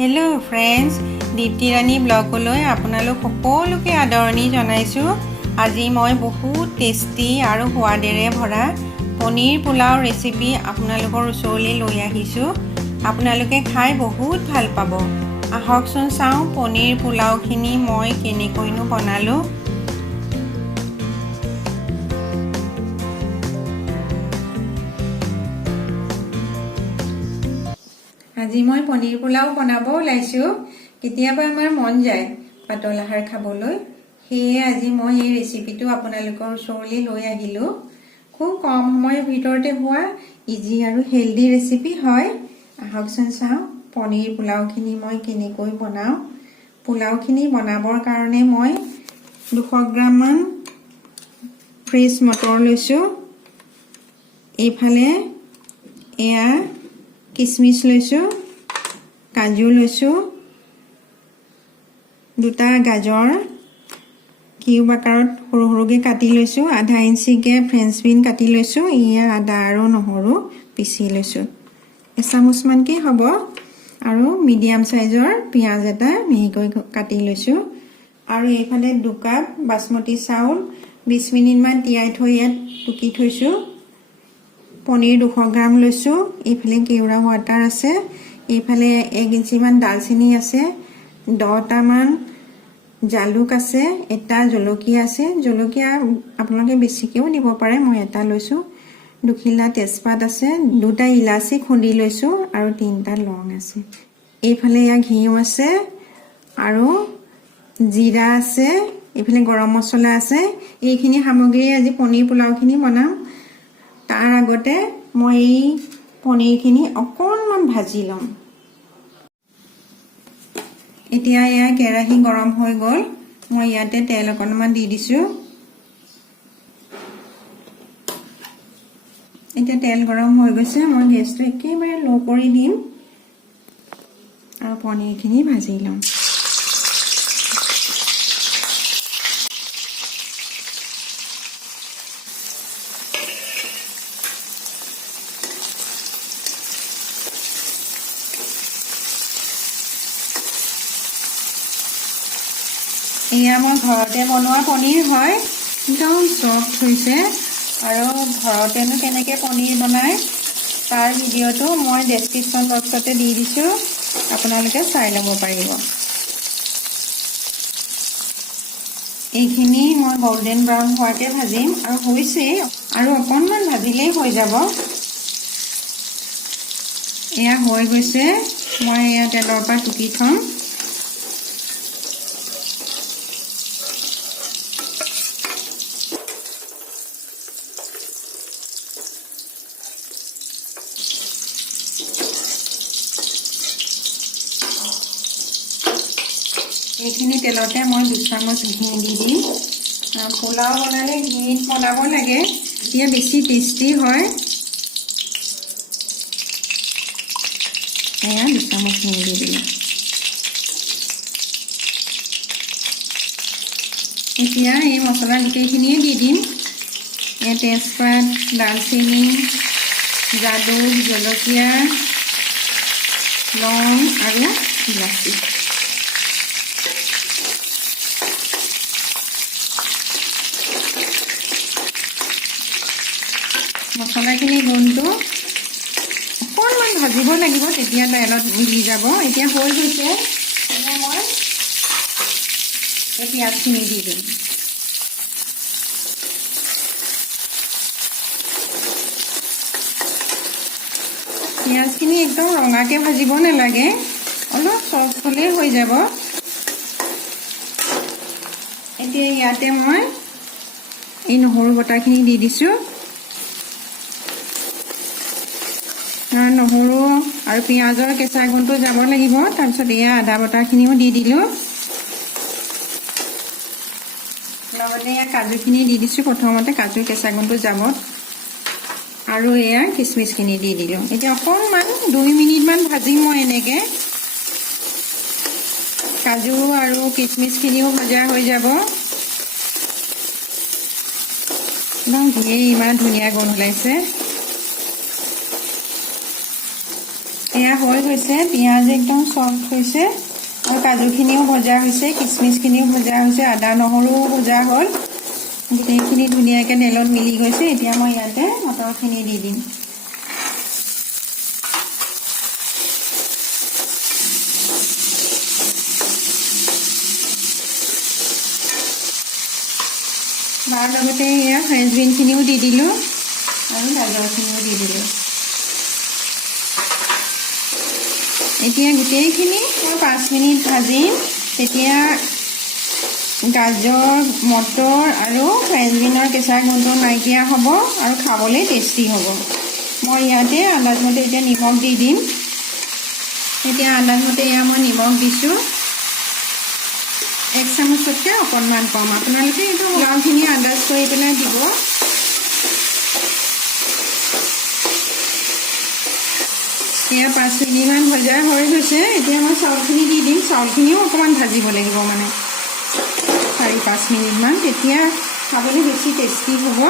Hello' friends, Dipti ৰাণী ব্লগলৈ আপোনালোক সকলোকে আদৰণি জনাইছোঁ। আজি মই বহুত টেষ্টি আৰু সোৱাদেৰে ভৰা পনীৰ পোলাও ৰেচিপি আপোনালোকৰ ওচৰলৈ লৈ আহিছোঁ। আপোনালোকে খাই বহুত ভাল পাব। আহকচোন চাওঁ পনীৰ পোলাওখিনি মই কেনেকৈনো বনালোঁ। আজি মই পনীৰ পোলাও বনাব ওলাইছোঁ। কেতিয়াবা আমাৰ মন যায় পাতল আহাৰ খাবলৈ, সেয়ে আজি মই এই ৰেচিপিটো আপোনালোকৰ ওচৰলৈ লৈ আহিলোঁ। খুব কম সময়ৰ ভিতৰতে হোৱা ইজি আৰু হেল্ডি ৰেচিপি হয়। আহকচোন চাওঁ পনীৰ পোলাওখিনি মই কেনেকৈ বনাওঁ। পোলাওখিনি বনাবৰ কাৰণে মই 200 গ্ৰামমান ফ্ৰেছ মটৰ লৈছোঁ। এইফালে এয়া কিচমিচ লৈছোঁ, কাজু লৈছোঁ, 2টা গাজৰ কিউব আকাৰত সৰু সৰুকৈ কাটি লৈছোঁ, আধা ইঞ্চিকৈ ফ্ৰেঞ্চ বিন কাটি লৈছোঁ, এয়া আদা আৰু নহৰু পিচি লৈছোঁ, এচামুচমানকৈ হ'ব। আৰু মিডিয়াম চাইজৰ পিঁয়াজ এটা মিহিকৈ কাটি লৈছোঁ। আৰু এইফালে 2 কাপ বাচমতি চাউল 20 মিনিটমান তিয়াই থৈ ইয়াত টুকি থৈছোঁ। পনীৰ 200 গ্ৰাম লৈছোঁ। এইফালে কেওৰা ৱাটাৰ আছে, এইফালে 1 ইঞ্চিমান ডালচেনি আছে, 10টামান জালুক আছে, এটা জলকীয়া আছে। জলকীয়া আপোনালোকে বেছিকৈও দিব পাৰে, মই এটা লৈছোঁ। 2 খিলা তেজপাত আছে, 2টা ইলাচি খুন্দি লৈছোঁ আৰু 3টা লং আছে। এইফালে এয়া ঘিউ আছে আৰু জিৰা আছে, এইফালে গৰম মছলা আছে। এইখিনি সামগ্ৰীৰে আজি পনীৰ পোলাওখিনি বনাম। তাৰ আগতে মই এই পনীৰখিনি অকণমান ভাজি ল'ম। এতিয়া এয়া কেৰাহী গৰম হৈ গ'ল, মই ইয়াতে তেল অকণমান দি দিছোঁ। এতিয়া তেল গৰম হৈ গৈছে, মই গেছটো একেবাৰে ল' কৰি দিম আৰু পনীৰখিনি ভাজি ল'ম। এয়া মই ঘৰতে বনোৱা পনীৰ হয়, একদম চফ্ট হৈছে। আৰু ঘৰতেনো কেনেকৈ পনীৰ বনায় তাৰ ভিডিঅ'টো মই ডেছক্ৰিপশ্যন বক্সতে দি দিছোঁ, আপোনালোকে চাই ল'ব পাৰিব। এইখিনি মই গল্ডেন ব্ৰাউন হোৱাকৈ ভাজিম আৰু হৈছেই, আৰু অকণমান ভাজিলেই হৈ যাব। এয়া হৈ গৈছে, মই এয়া তেলৰ পৰা টুকি থ'ম। এইখিনি তেলতে মই 2 চামুচ ঘি দি দিম। পোলাও বনালে ঘিত বনাব লাগে, এতিয়া বেছি টেষ্টি হয়। এয়া 2 চামুচ ঘি দি দিলোঁ। এতিয়া এই মছলা গোটেইখিনিয়ে দি দিম। এই তেজপাত, ডালচেনি, জালুক, জলকীয়া, লং আৰু ইলাচি। মছলাখিনি গোন্ধটো অকণমান ভাজিব লাগিব, তেতিয়া তেলত মিলি যাব। এতিয়া হৈ গৈছে, এতিয়া মই এই পিঁয়াজখিনি দি দিম। পিঁয়াজখিনি একদম ৰঙাকৈ ভাজিব নালাগে, অলপ চফ্ট হ'লেই হৈ যাব। এতিয়া ইয়াতে মই এই নহৰু বটাখিনি দি দিছোঁ। নহৰু আৰু পিঁয়াজৰ কেঁচা গোন্ধটো যাব লাগিব। তাৰপিছত এয়া আদা বটাখিনিও দি দিলোঁ, লগতে এয়া কাজুখিনি দি দিছোঁ। প্ৰথমতে কাজু কেঁচা গোন্ধটো যাব, আৰু এয়া কিচমিচখিনি দি দিলোঁ। এতিয়া অকণমান 2 মিনিটমান ভাজিম মই এনেকৈ। কাজু আৰু কিচমিচখিনিও ভজা হৈ যাব। একদম ঘিয়ে ইমান ধুনীয়া গোন্ধ ওলাইছে। এয়া হৈ গৈছে, পিঁয়াজ একদম চফ্ট হৈছে আৰু কাজুখিনিও ভজা হৈছে, কিচমিচখিনিও ভজা হৈছে, আদা নহৰুও ভজা হ'ল। গোটেইখিনি ধুনীয়াকৈ তেলত মিলি গৈছে। এতিয়া মই ইয়াতে মটৰখিনি দি দিম। তাৰ লগতে এয়া ফ্ৰেঞ্চ বিনখিনিও দি দিলোঁ আৰু গাজৰখিনিও দি দিলোঁ। এতিয়া গোটেইখিনি মই 5 মিনিট ভাজিম। তেতিয়া গাজৰ, মটৰ আৰু ফ্ৰেঞ্চ বিনৰ কেঁচা গোন্ধ নাইকিয়া হ'ব আৰু খাবলৈ টেষ্টি হ'ব। মই ইয়াতে আন্দাজমতে এতিয়া নিমখ দি দিম। এতিয়া আন্দাজমতে এয়া মই নিমখ দিছোঁ। 1 চামুচতকৈ অকণমান কম। আপোনালোকে এইটো পোলাওখিনি আন্দাজ কৰি পেলাই দিব। এয়া 5 মিনিটমান ভজা হৈ গৈছে। এতিয়া মই চাউলখিনি দি দিম। চাউলখিনিও অকণমান ভাজিব লাগিব, মানে 4-5 মিনিটমান, তেতিয়া খাবলৈ বেছি টেষ্টি হ'ব।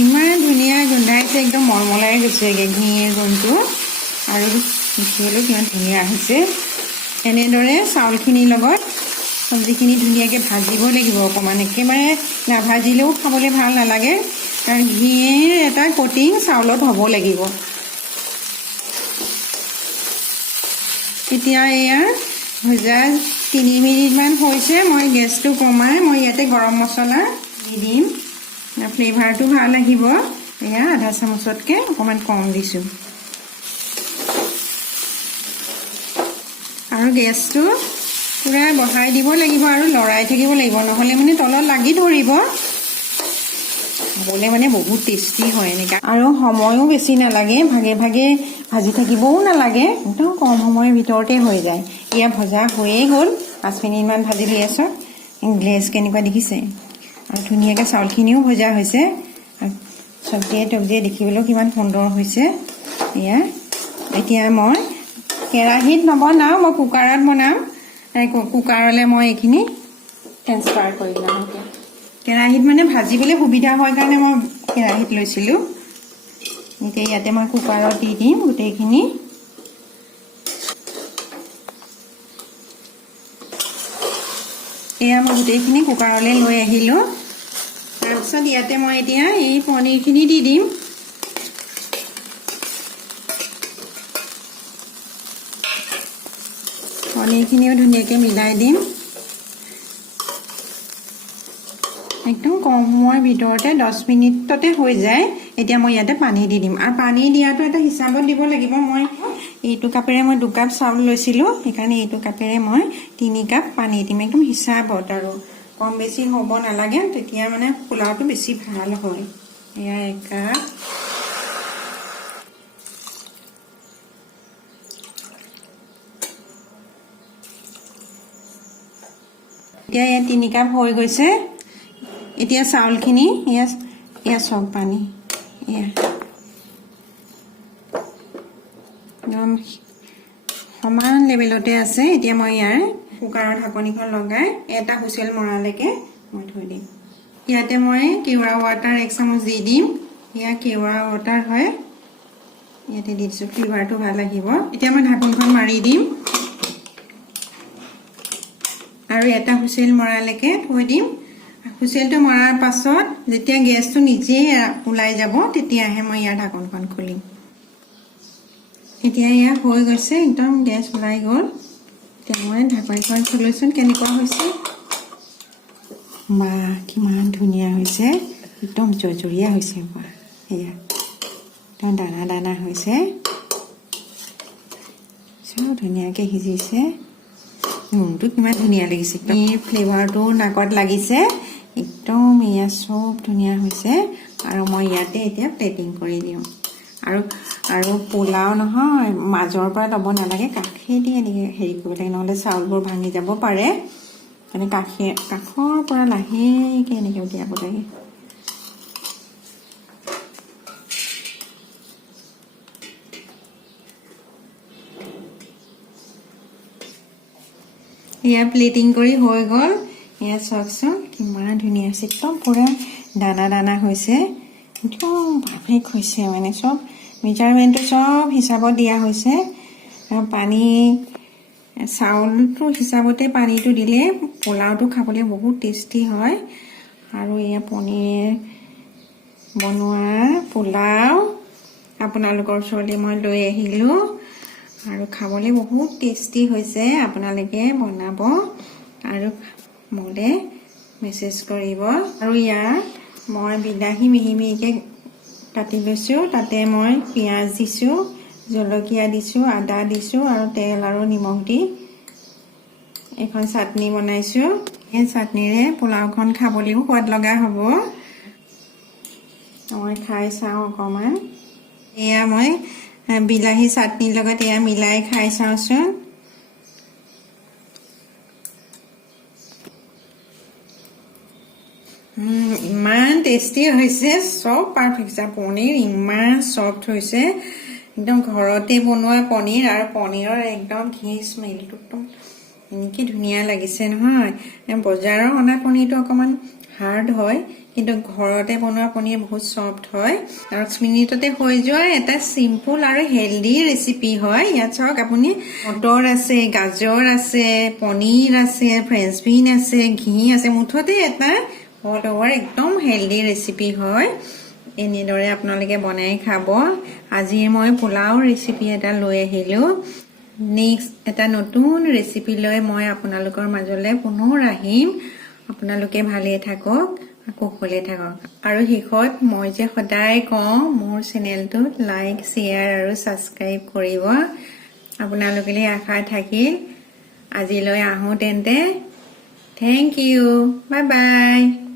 ইমান ধুনীয়া গোন্ধাইছে, একদম মলমলাই গৈছেগৈ ঘিৰ গোন্ধটো, আৰু দেখিবলৈ কিমান ধুনীয়া হৈছে। এনেদৰে চাউলখিনিৰ লগত চব্জিখিনি ধুনীয়াকৈ ভাজিব লাগিব অকণমান। একেবাৰে নাভাজিলেও খাবলৈ ভাল নালাগে, কাৰণ ঘিৰ এটা কোটিং চাউলত হ'ব লাগিব। এতিয়া এয়া ভজা 3 মিনিটমান হৈছে। মই গেছটো কমাই মই ইয়াতে গৰম মছলা দি দিম। ফ্লেভাৰটো ভাল আহিব। এয়া আধা চামুচতকৈ অকণমান কম দিছোঁ। আৰু গেছটো পূৰা বঢ়াই দিব লাগিব আৰু লৰাই থাকিব লাগিব, নহ'লে মানে তলত লাগি ধৰিব। খাবলৈ মানে বহুত টেষ্টি হয় এনেকৈ, আৰু সময়ো বেছি নালাগে। ভাগে ভাগে ভাজি থাকিবও নালাগে, একদম কম সময়ৰ ভিতৰতে হৈ যায়। এয়া ভজা হৈয়ে গ'ল। 5 মিনিটমান ভাজি দি আছোঁ। গ্লেজ কেনেকুৱা দেখিছে, আৰু ধুনীয়াকৈ চাউলখিনিও ভজা হৈছে, আৰু চব্জিয়ে দেখিবলৈও কিমান সুন্দৰ হৈছে। এয়া এতিয়া মই কেৰাহীত নবনাওঁ, মই কুকাৰত বনাম। কুকাৰলৈ মই এইখিনি ট্ৰেন্সফাৰ কৰি লওঁ। কেৰাহীত মানে ভাজিবলৈ সুবিধা হয় কাৰণে মই কেৰাহীত লৈছিলোঁ। এতিয়া ইয়াতে মই কুকাৰত দি দিম গোটেইখিনি। এয়া মই গোটেইখিনি কুকাৰলৈ লৈ আহিলোঁ। তাৰপিছত ইয়াতে মই এতিয়া এই পনীৰখিনি দি দিম। পনীৰখিনিও ধুনীয়াকৈ মিলাই দিম। একদম কম সময়ৰ ভিতৰতে 10 মিনিটতে হৈ যায়। এতিয়া মই ইয়াতে পানী দি দিম, আৰু পানী দিয়াটো এটা হিচাপত দিব লাগিব। মই এইটো কাপেৰে মই 2 কাপ চাউল লৈছিলোঁ, সেইকাৰণে এইটো কাপেৰে মই 3 কাপ পানী দিম। একদম হিচাপত, আৰু কম বেছি হ'ব নালাগে, তেতিয়া মানে পোলাওটো বেছি ভাল হয়। এয়া 1 কাপ। এতিয়া এয়া 3 কাপ হৈ গৈছে। এতিয়া চাউলখিনি এয়া চব পানী এয়া একদম সমান লেভেলতে আছে। এতিয়া মই ইয়াৰ কুকাৰৰ ঢাকনিখন লগাই এটা হুইচেল মৰালৈকে মই থৈ দিম। ইয়াতে মই কেওৰা ৱাটাৰ 1 চামুচ দি দিম। এয়া কেওৰা ৱাটাৰ হয়, ইয়াতে দি দিছোঁ, ফ্লেভাৰটো ভাল আহিব। এতিয়া মই ঢাকনখন মাৰি দিম আৰু এটা হুইচেল মৰালৈকে থৈ দিম। হুইচেলটো মৰাৰ পাছত যেতিয়া গেছটো নিজেই ওলাই যাব, তেতিয়াহে মই ইয়াৰ ঢাকনখন খুলিম। এতিয়া এয়া হৈ গৈছে, একদম গেছ ওলাই গ'ল। এতিয়া মই ঢাকনিখন খুলিছোঁ, কেনেকুৱা হৈছে বা, কিমান ধুনীয়া হৈছে, একদম জৰজৰীয়া হৈছে। বা এয়া একদম দানা দানা হৈছে, চব ধুনীয়াকৈ সিজিছে। নোনটো কিমান ধুনীয়া লাগিছে, এই ফ্লেভাৰটো নাকত লাগিছে একদম। এয়া চব ধুনীয়া হৈছে, আৰু মই ইয়াতে এতিয়া প্লেটিং কৰি দিওঁ। আৰু পোলাও নহয়, মাজৰ পৰা ল'ব নালাগে, কাষেদি এনেকৈ হেৰি কৰিব লাগে, নহ'লে চাউলবোৰ ভাঙি যাব পাৰে। মানে কাষৰ পৰা লাহেকৈ এনেকৈ উলিয়াব লাগে। এয়া প্লেটিং কৰি হৈ গ'ল। এয়া চাওকচোন কিমান ধুনীয়া হৈছে একদম পুৰা দানা দানা হৈছে একদম পাৰফেক্ট হৈছে মানে চব মেজাৰমেণ্টটো চব হিচাপত দিয়া হৈছে পানী চাউলটো হিচাপতে পানীটো দিলে পোলাওটো খাবলৈ বহুত টেষ্টি হয় আৰু এয়া পনীৰ বনোৱা পোলাও আপোনালোকৰ ওচৰলৈ মই লৈ আহিলোঁ আৰু খাবলৈ বহুত টেষ্টি হৈছে আপোনালোকে বনাব আৰু মোলৈ মেছেজ কৰিব আৰু ইয়াত মই বিলাহী মিহি মিহিকৈ কাটি লৈছোঁ তাতে মই পিঁয়াজ দিছোঁ জলকীয়া দিছোঁ আদা দিছোঁ আৰু তেল আৰু নিমখ দি এখন চাটনি বনাইছোঁ এই চাটনিৰে পোলাওখন খাবলৈও সোৱাদ লগা হ'ব মই খাই চাওঁ অকণমান এয়া মই বিলাহী চাটনিৰ লগত এয়া মিলাই খাই চাওঁচোন ইমান টেষ্টি হৈছে চব পাৰফেক্ট পনীৰ ইমান চফ্ট হৈছে একদম ঘৰতে বনোৱা পনীৰ আৰু পনীৰৰ একদম ঘি স্মেলটো একদম এনেকৈ ধুনীয়া লাগিছে নহয় বজাৰৰ অনা পনীৰটো অকণমান হাৰ্ড হয় কিন্তু ঘৰতে বনোৱা পনীৰ বহুত চফ্ট হয় 10 মিনিটতে হৈ যোৱা এটা চিম্পুল আৰু হেল্ডি ৰেচিপি হয় ইয়াত চাওক আপুনি মটৰ আছে গাজৰ আছে পনীৰ আছে ফ্ৰেঞ্চ বিন আছে ঘি আছে মুঠতে এটা অল ওভাৰ একদম হেল্ডি ৰেচিপি হয় এনেদৰে আপোনালোকে বনাই খাব আজি মই পোলাও ৰেচিপি এটা লৈ আহিলোঁ নেক্সট এটা নতুন ৰেচিপি লৈ মই আপোনালোকৰ মাজলৈ পুনৰ আহিম আপোনালোকে ভালে থাকক কুশলে থাকক আৰু শেষত মই যে সদায় কওঁ মোৰ চেনেলটোত লাইক শ্বেয়াৰ আৰু ছাবস্ক্ৰাইব কৰিব আপোনালোকলৈ আশা থাকিল আজিলৈ আহোঁ তেন্তে থেংক ইউ বাই বাই